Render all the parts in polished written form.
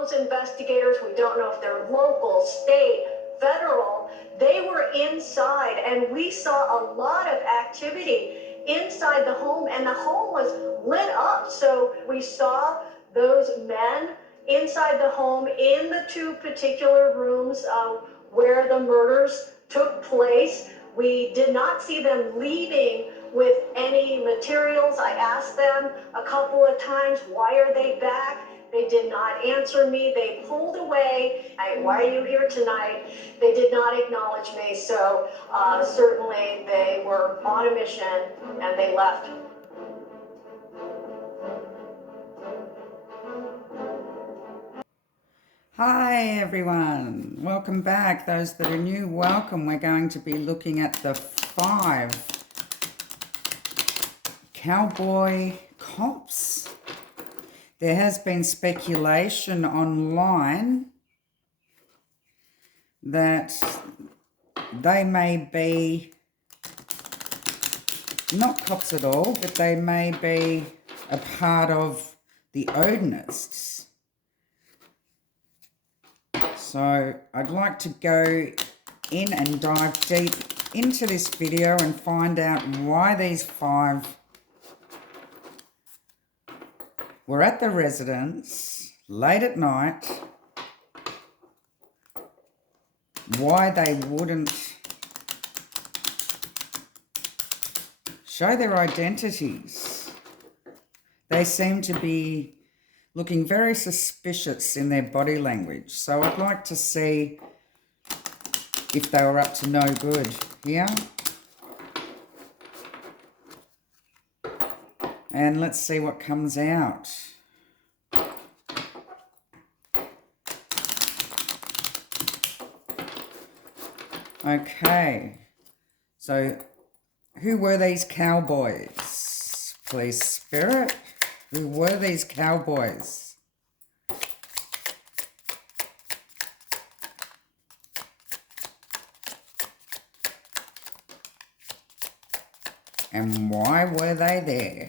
those investigators, we don't know if they're local, state, federal, they were inside, and we saw a lot of activity inside the home, and the home was lit up. So we saw those men inside the home in the two particular rooms where the murders took place. We did not see them leaving with any materials. I asked them a couple of times, why are they back? They did not answer me. They pulled away. Why are you here tonight? They did not acknowledge me. So certainly they were on a mission and they left. Hi everyone, welcome back. Those that are new, welcome. We're going to be looking at the 5 cowboy cops. There has been speculation online that they may be not cops at all, but they may be a part of the Odinists. So I'd like to go in and dive deep into this video and find out why these 5 were at the residence late at night, why they wouldn't show their identities. They seem to be looking very suspicious in their body language. So I'd like to see if they were up to no good here. And let's see what comes out. Okay, so who were these cowboys? Please, Spirit. Who were these cowboys? And why were they there?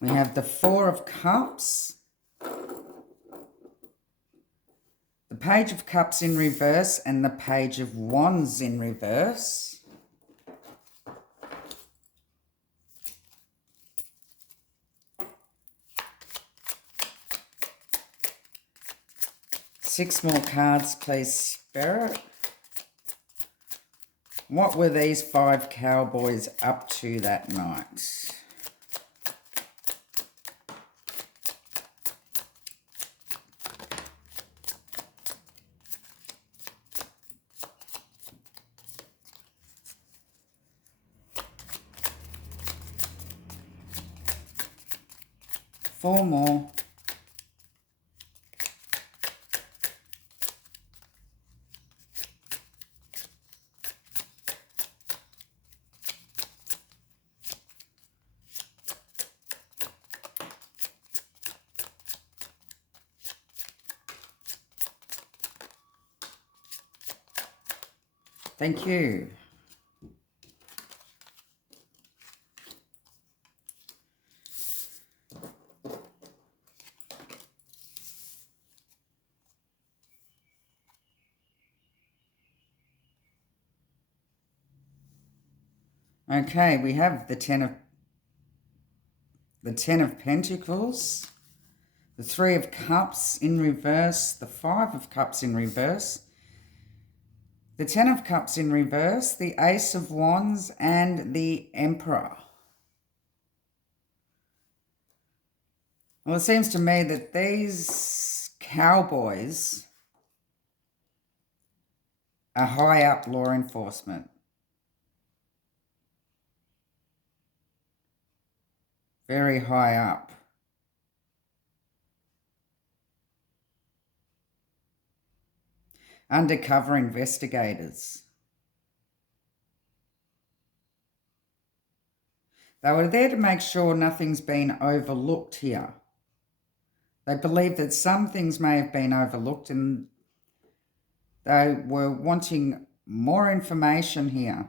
We have the 4 of Cups. The Page of Cups in reverse and the Page of Wands in reverse. Six more cards, please, Spirit. What were these 5 cowboys up to that night? Four more. Thank you. Okay, we have the 10 of Pentacles, the 3 of Cups in reverse, the 5 of Cups in reverse, the 10 of Cups in reverse, the Ace of Wands, and the Emperor. Well, it seems to me that these cowboys are high up law enforcement. Very high up. Undercover investigators. They were there to make sure nothing's been overlooked here. They believe that some things may have been overlooked, and They were wanting more information here.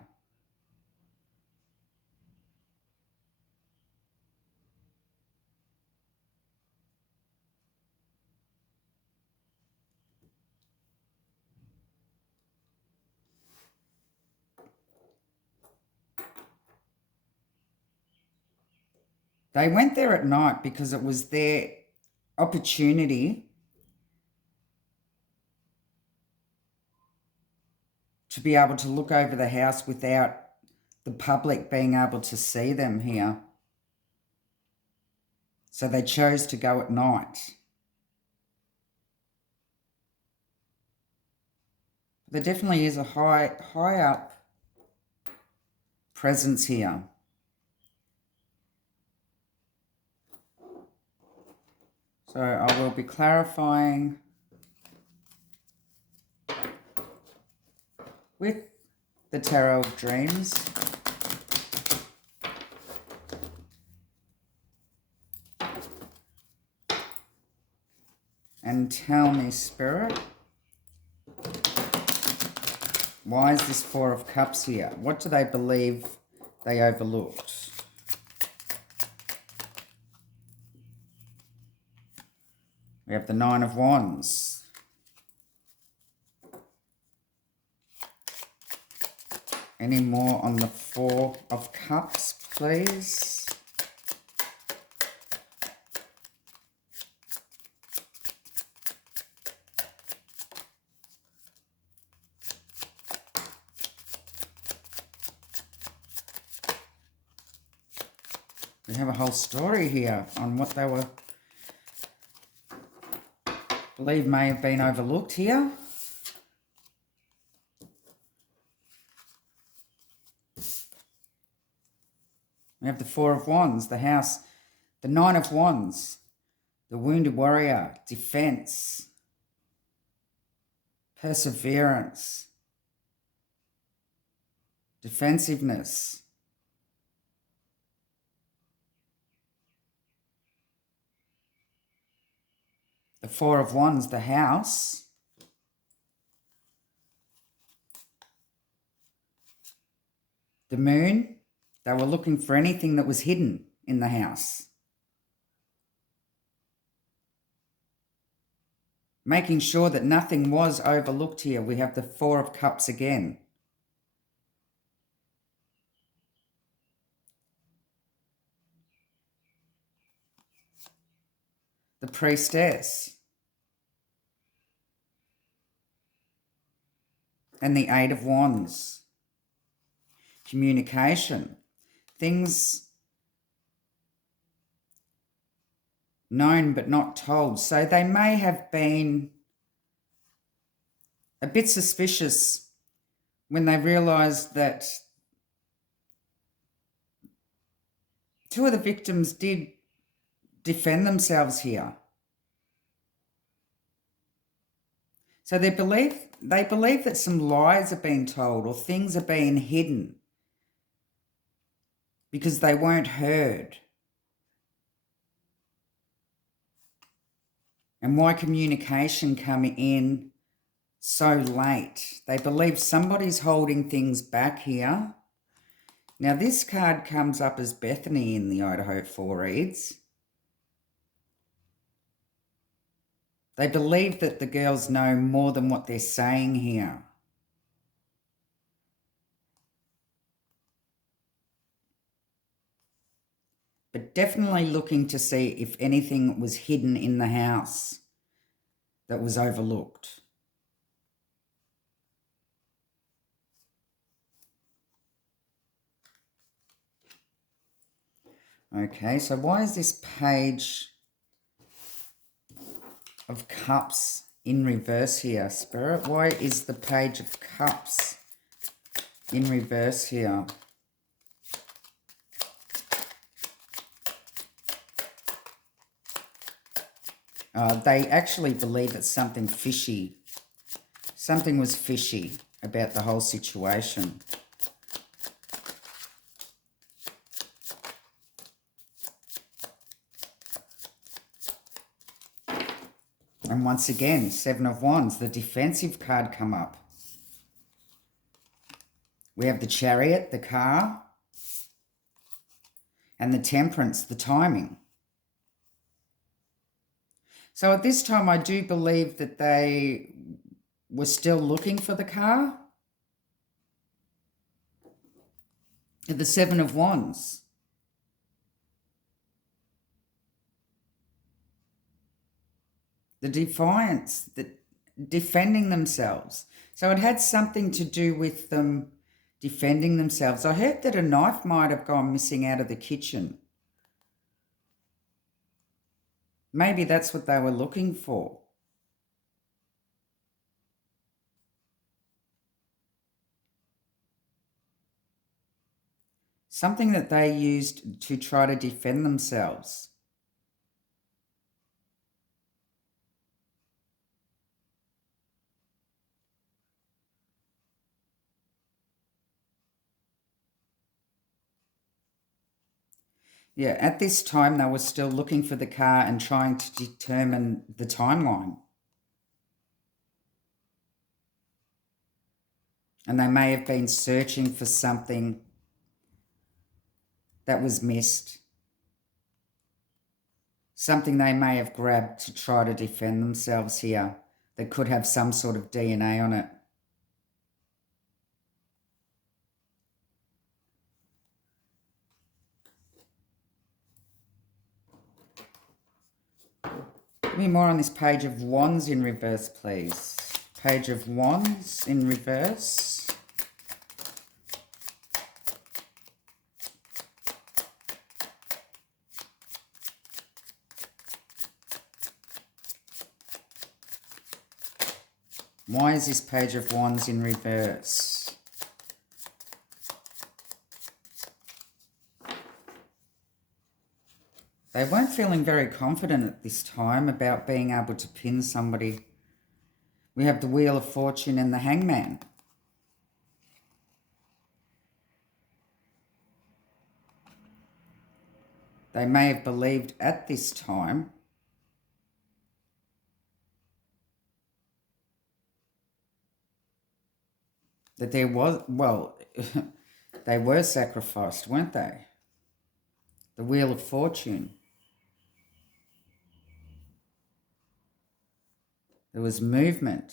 They went there at night because it was their opportunity to be able to look over the house without the public being able to see them here. So they chose to go at night. There definitely is a high up presence here. So I will be clarifying with the Tarot of Dreams. And tell me, Spirit, why is this Four of Cups here? What do they believe they overlooked? We have the Nine of Wands. Any more on the Four of Cups, please? We have a whole story here on what they were believe may have been overlooked here. We have the Four of Wands, the House, the Nine of Wands, the Wounded Warrior, Defense, Perseverance, Defensiveness. The Four of Wands, the House. The Moon. They were looking for anything that was hidden in the house. Making sure that nothing was overlooked here. We have the Four of Cups again. The Priestess. And the Eight of Wands. Communication. Things known but not told. So they may have been a bit suspicious when they realised that two of the victims did defend themselves here. So they believe that some lies are being told or things are being hidden because they weren't heard. And why communication come in so late? They believe somebody's holding things back here. Now this card comes up as Bethany in the Idaho 4 reads. They believe that the girls know more than what they're saying here. But definitely looking to see if anything was hidden in the house that was overlooked. Okay, so why is this Page of Cups in reverse here, Spirit? Why is the Page of Cups in reverse here? They actually believe it's something fishy. Something was fishy about the whole situation. And once again, Seven of Wands, the defensive card come up. We have the Chariot, the car, and the Temperance, the timing. So at this time, I do believe that they were still looking for the car. The Seven of Wands. The Defiance, the defending themselves. So it had something to do with them defending themselves. I heard that a knife might have gone missing out of the kitchen. Maybe that's what they were looking for. Something that they used to try to defend themselves. Yeah, at this time, they were still looking for the car and trying to determine the timeline. And they may have been searching for something that was missed. Something they may have grabbed to try to defend themselves here that could have some sort of DNA on it. Give me more on this Page of Wands in reverse, please. Page of Wands in reverse. Why is this Page of Wands in reverse? They weren't feeling very confident at this time about being able to pin somebody. We have the Wheel of Fortune and the Hangman. They may have believed at this time that there was, well, they were sacrificed, weren't they? The Wheel of Fortune. There was movement.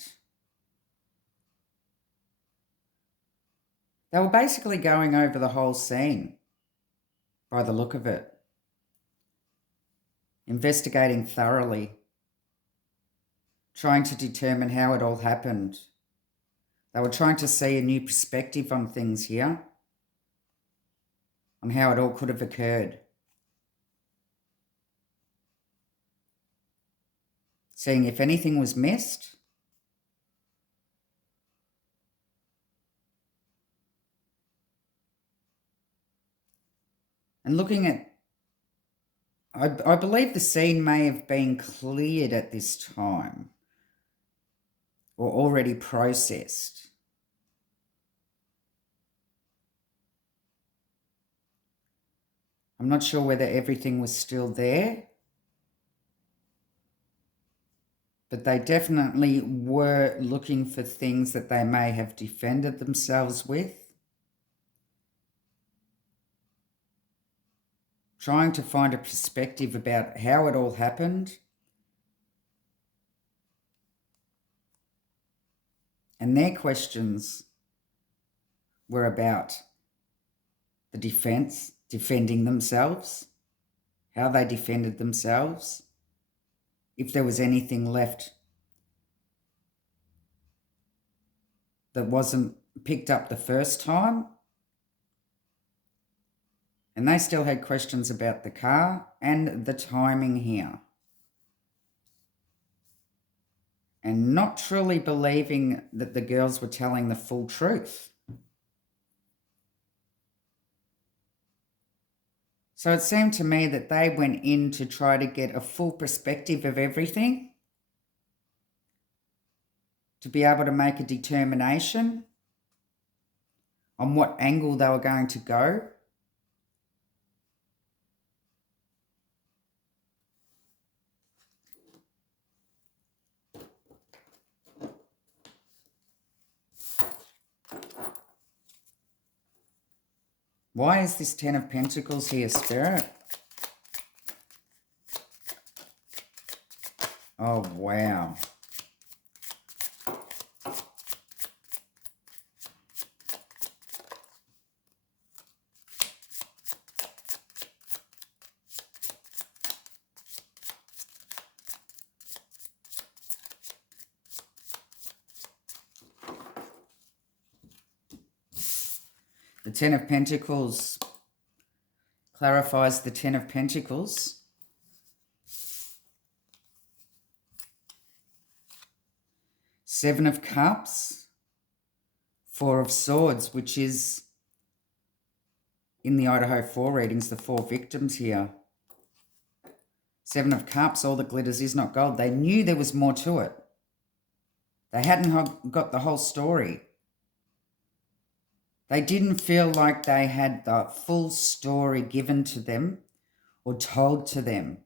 They were basically going over the whole scene by the look of it. Investigating thoroughly. Trying to determine how it all happened. They were trying to see a new perspective on things here. On how it all could have occurred. Seeing if anything was missed. And looking at, I believe the scene may have been cleared at this time. Or already processed. I'm not sure whether everything was still there. But they definitely were looking for things that they may have defended themselves with. Trying to find a perspective about how it all happened. And their questions were about the defense, defending themselves, how they defended themselves, if there was anything left that wasn't picked up the first time. And they still had questions about the car and the timing here. And not truly believing that the girls were telling the full truth. So it seemed to me that they went in to try to get a full perspective of everything, to be able to make a determination on what angle they were going to go. Why is this Ten of Pentacles here, Spirit? Oh, wow. The Ten of Pentacles clarifies the Ten of Pentacles. Seven of Cups. Four of Swords, which is, in the Idaho 4 readings, the 4 victims here. Seven of Cups, all that glitters is not gold. They knew there was more to it. They hadn't got the whole story. They didn't feel like they had the full story given to them or told to them.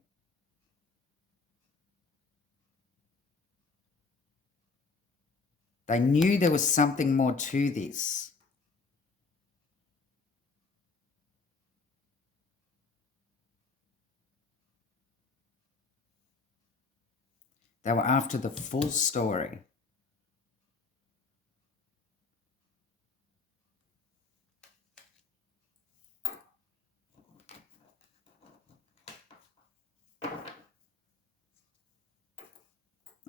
They knew there was something more to this. They were after the full story.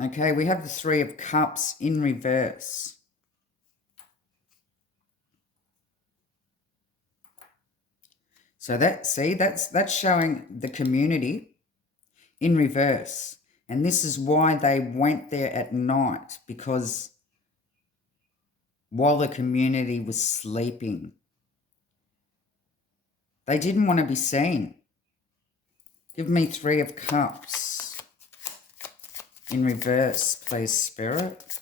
Okay, we have the Three of Cups in reverse. So that's showing the community in reverse. And this is why they went there at night, because while the community was sleeping, they didn't want to be seen. Give me Three of Cups in reverse, please, Spirit.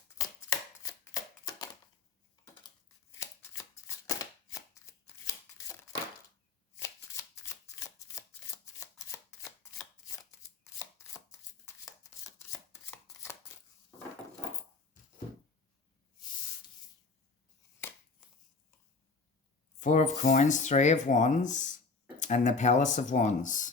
Four of Coins, Three of Wands, and the Palace of Wands.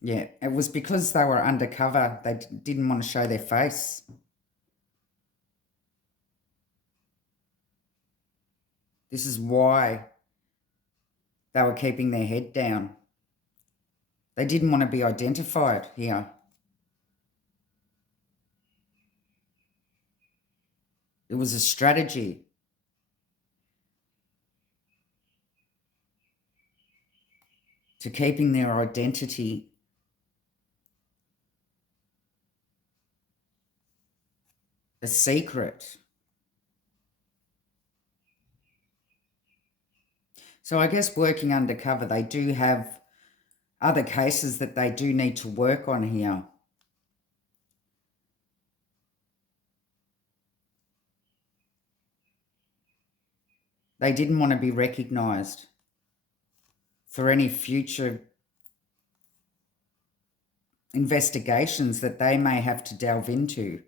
Yeah, it was because they were undercover. They didn't want to show their face. This is why they were keeping their head down. They didn't want to be identified here. It was a strategy. To keeping their identity a secret. So I guess working undercover, they do have other cases that they do need to work on here. They didn't want to be recognised for any future investigations that they may have to delve into.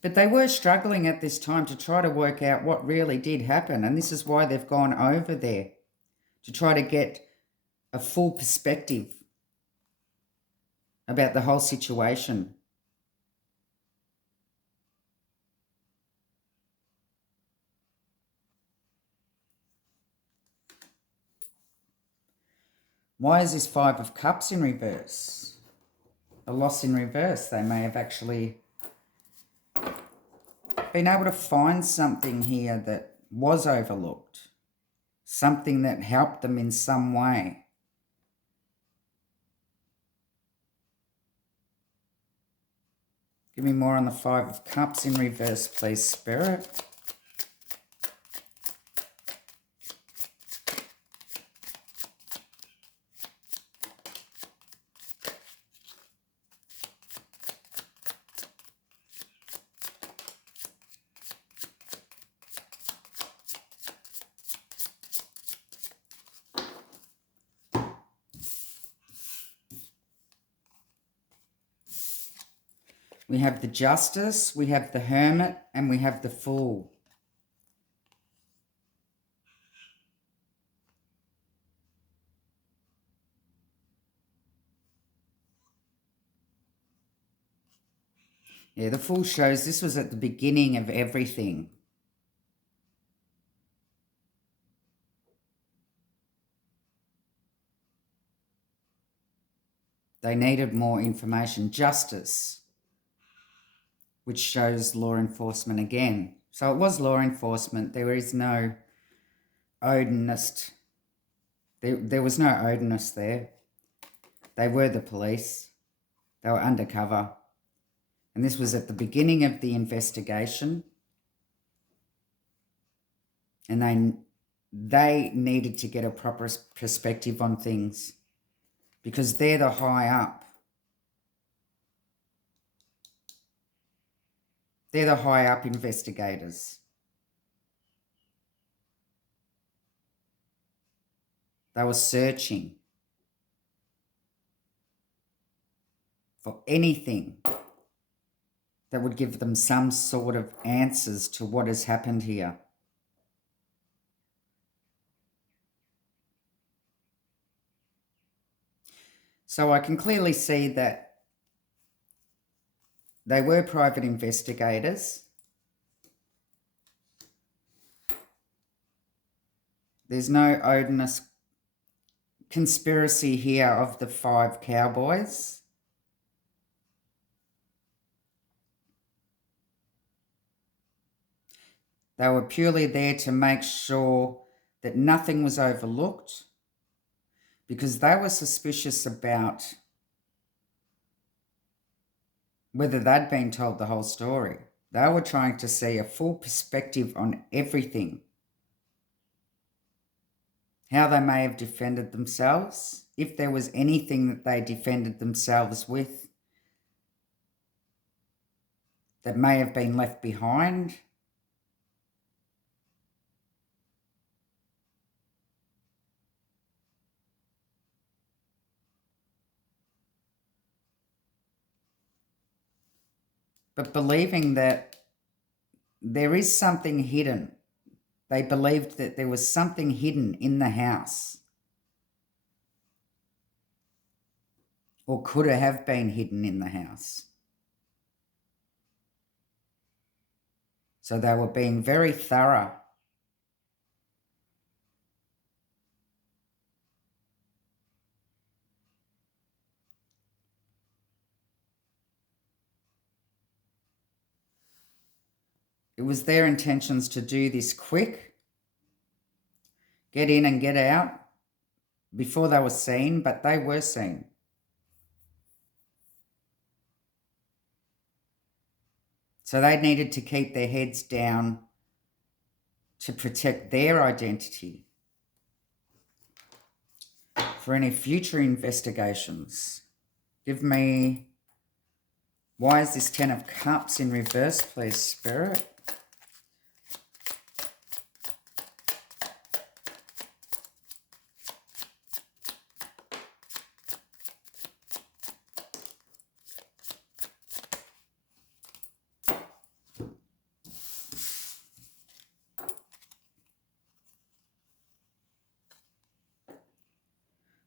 But they were struggling at this time to try to work out what really did happen. And this is why they've gone over there, to try to get a full perspective about the whole situation. Why is this Five of Cups in reverse? A loss in reverse. They may have actually been able to find something here that was overlooked. Something that helped them in some way. Give me more on the Five of Cups in reverse, please, Spirit. We have the justice, we have the hermit, and we have the fool. Yeah, the fool shows this was at the beginning of everything. They needed more information. Justice, which shows law enforcement again. So it was law enforcement. There is no Odinist. There was no Odinist there. They were the police. They were undercover. And this was at the beginning of the investigation. And they needed to get a proper perspective on things because they're the high up. They're the high up investigators. They were searching for anything that would give them some sort of answers to what has happened here. So I can clearly see that they were private investigators. There's no Odinist conspiracy here of the 5 cowboys. They were purely there to make sure that nothing was overlooked because they were suspicious about whether they'd been told the whole story. They were trying to see a full perspective on everything. How they may have defended themselves, if there was anything that they defended themselves with that may have been left behind. But believing that there is something hidden. They believed that there was something hidden in the house, or could have been hidden in the house. So they were being very thorough. It was their intentions to do this quick, get in and get out before they were seen, but they were seen. So they needed to keep their heads down to protect their identity for any future investigations. Give me, why is this 10 of Cups in reverse, please, Spirit?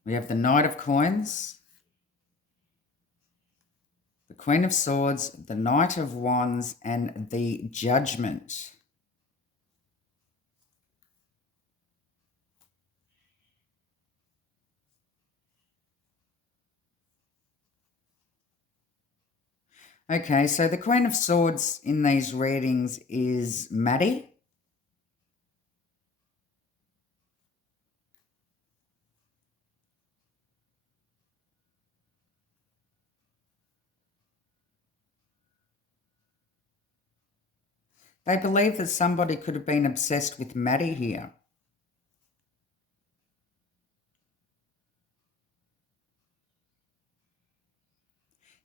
We have the Knight of Coins, the Queen of Swords, the Knight of Wands, and the Judgment. Okay, so the Queen of Swords in these readings is Maddie. They believe that somebody could have been obsessed with Maddie here.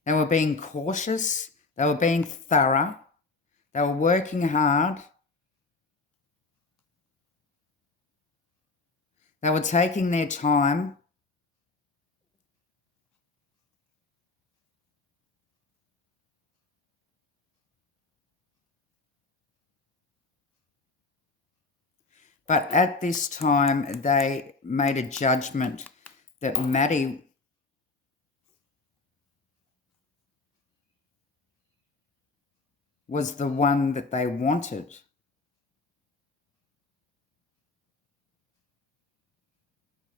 They were being cautious. They were being thorough. They were working hard. They were taking their time. But at this time, they made a judgment that Maddie was the one that they wanted.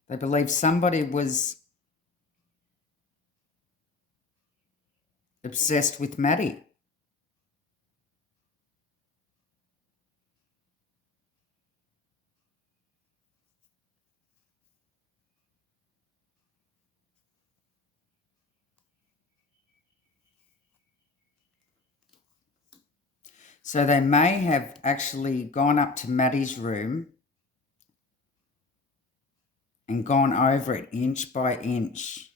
They believed somebody was obsessed with Maddie. So they may have actually gone up to Maddie's room and gone over it inch by inch.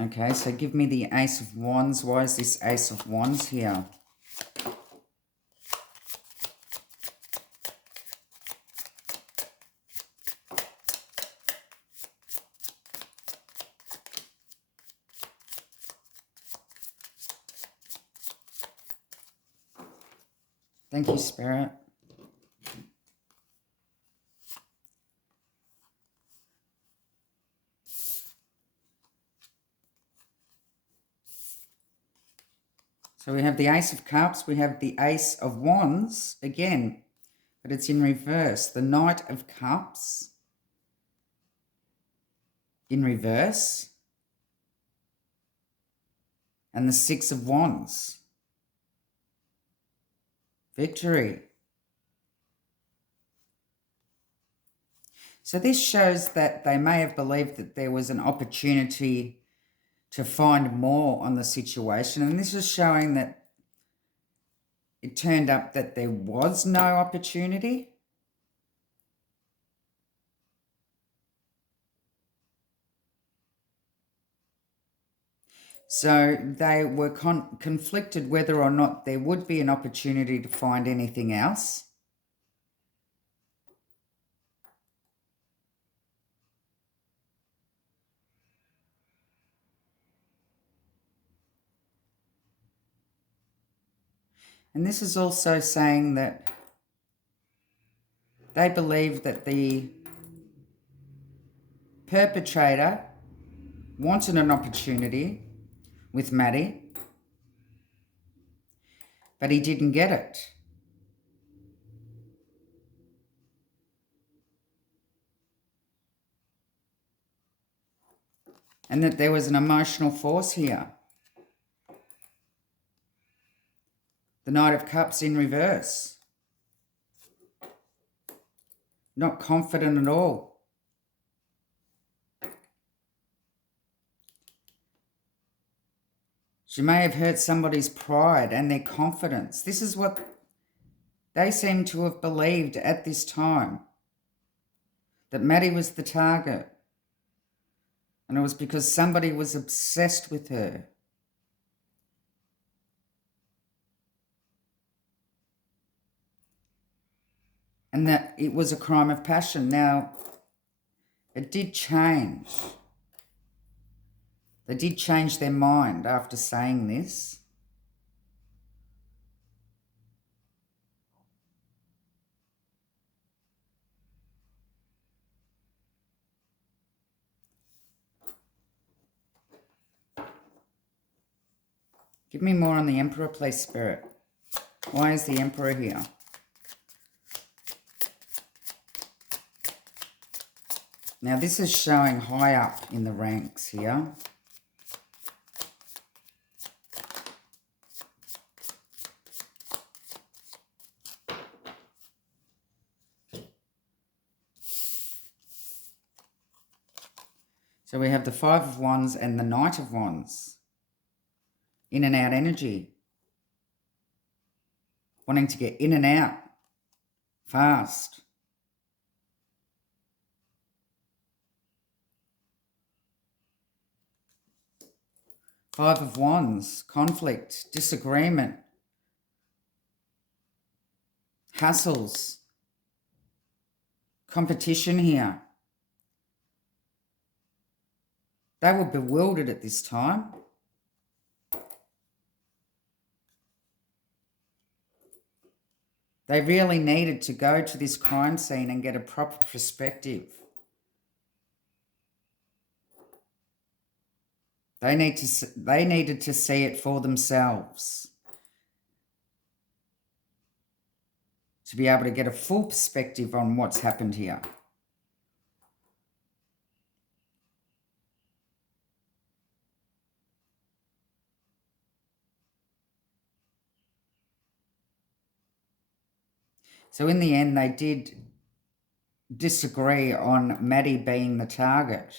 Okay, so give me the Ace of Wands. Why is this Ace of Wands here? Thank you, Spirit. So we have the Ace of Cups, we have the Ace of Wands again, but it's in reverse. The Knight of Cups in reverse, and the Six of Wands. Victory. So this shows that they may have believed that there was an opportunity to find more on the situation. And this is showing that it turned up that there was no opportunity. So they were conflicted whether or not there would be an opportunity to find anything else. And this is also saying that they believe that the perpetrator wanted an opportunity with Maddie, but he didn't get it. And that there was an emotional force here. The Knight of Cups in reverse. Not confident at all. She may have hurt somebody's pride and their confidence. This is what they seem to have believed at this time. That Maddie was the target. And it was because somebody was obsessed with her. And that it was a crime of passion. Now, it did change. They did change their mind after saying this. Give me more on the Emperor, please, Spirit. Why is the Emperor here? Now, this is showing high up in the ranks here. So we have the Five of Wands and the Knight of Wands. In and out energy. Wanting to get in and out fast. Five of Wands, conflict, disagreement, hassles, competition here. They were bewildered at this time. They really needed to go to this crime scene and get a proper perspective. They needed to see it for themselves to be able to get a full perspective on what's happened here. So in the end, they did disagree on Maddie being the target.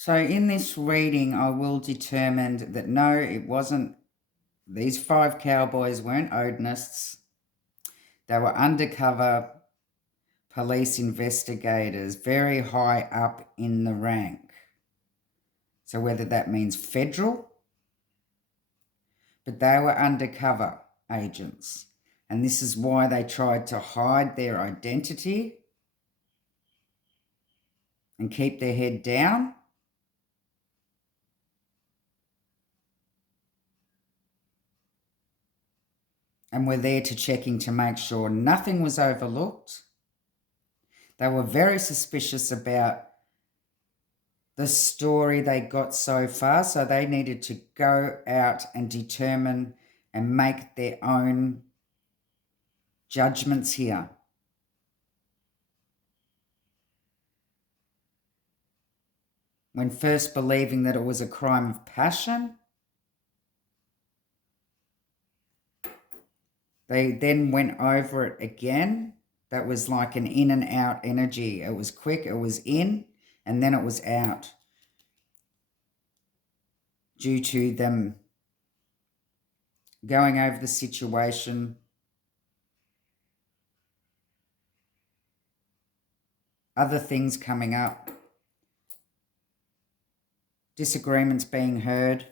So in this reading, I will determine that no, it wasn't. These 5 cowboys weren't Odinists. They were undercover police investigators, very high up in the rank. So whether that means federal, but they were undercover agents. And this is why they tried to hide their identity and keep their head down. And were there to checking to make sure nothing was overlooked. They were very suspicious about the story they got so far, so they needed to go out and determine and make their own judgments here. When first believing that it was a crime of passion, they then went over it again. That was like an in and out energy. It was quick, it was in, and then it was out. Due to them going over the situation, other things coming up, disagreements being heard.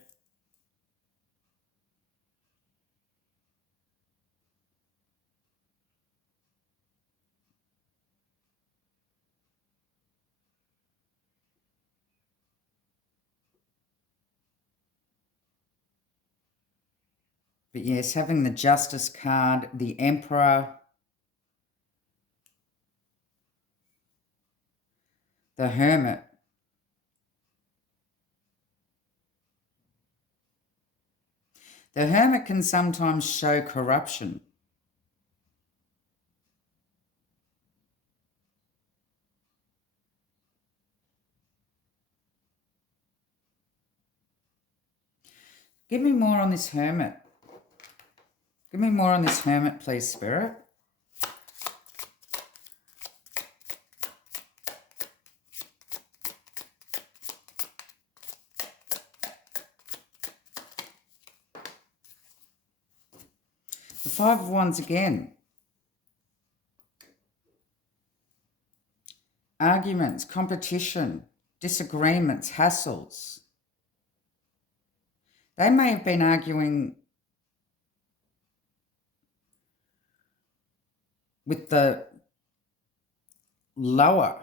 But yes, having the Justice card, the Emperor, the Hermit. The Hermit can sometimes show corruption. Give me more on this Hermit. Give me more on this Hermit, please, Spirit. The 5 of Wands again. Arguments, competition, disagreements, hassles. They may have been arguing with the lower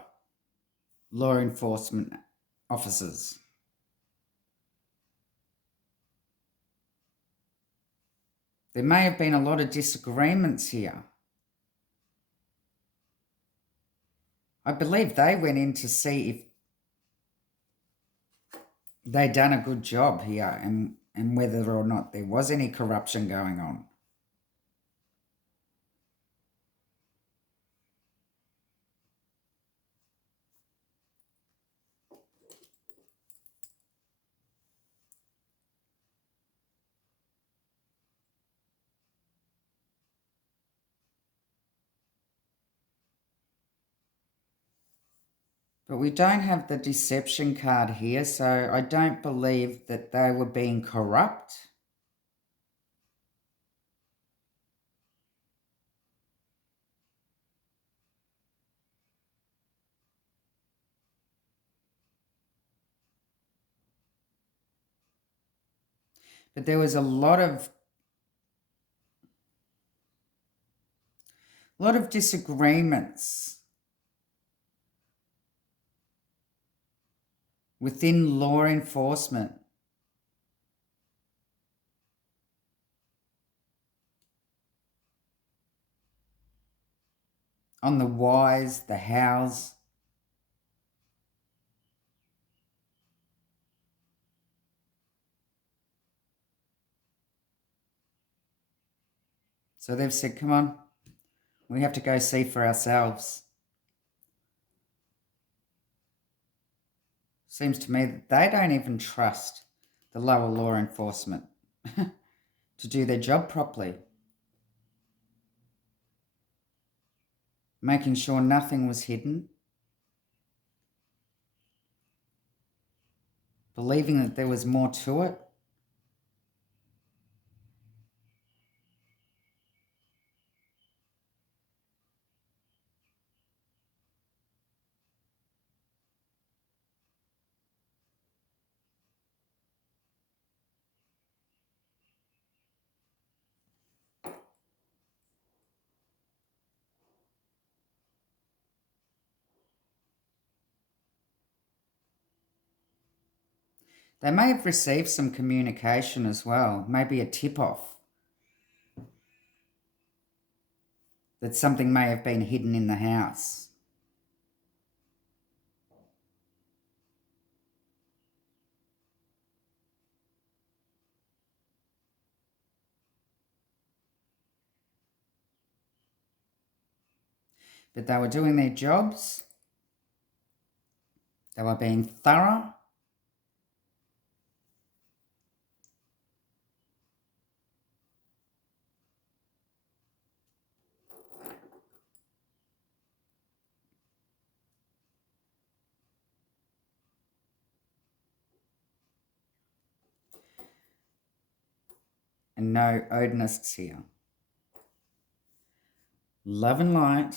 law enforcement officers. There may have been a lot of disagreements here. I believe they went in to see if they'd done a good job here and whether or not there was any corruption going on. But we don't have the deception card here, so I don't believe that they were being corrupt. But there was a lot of disagreements within law enforcement. On the whys, the hows. So they've said, come on, we have to go see for ourselves. Seems to me that they don't even trust the lower law enforcement to do their job properly. Making sure nothing was hidden. Believing that there was more to it. They may have received some communication as well, maybe a tip-off that something may have been hidden in the house. But they were doing their jobs. They were being thorough. And no Odinists here. Love and light.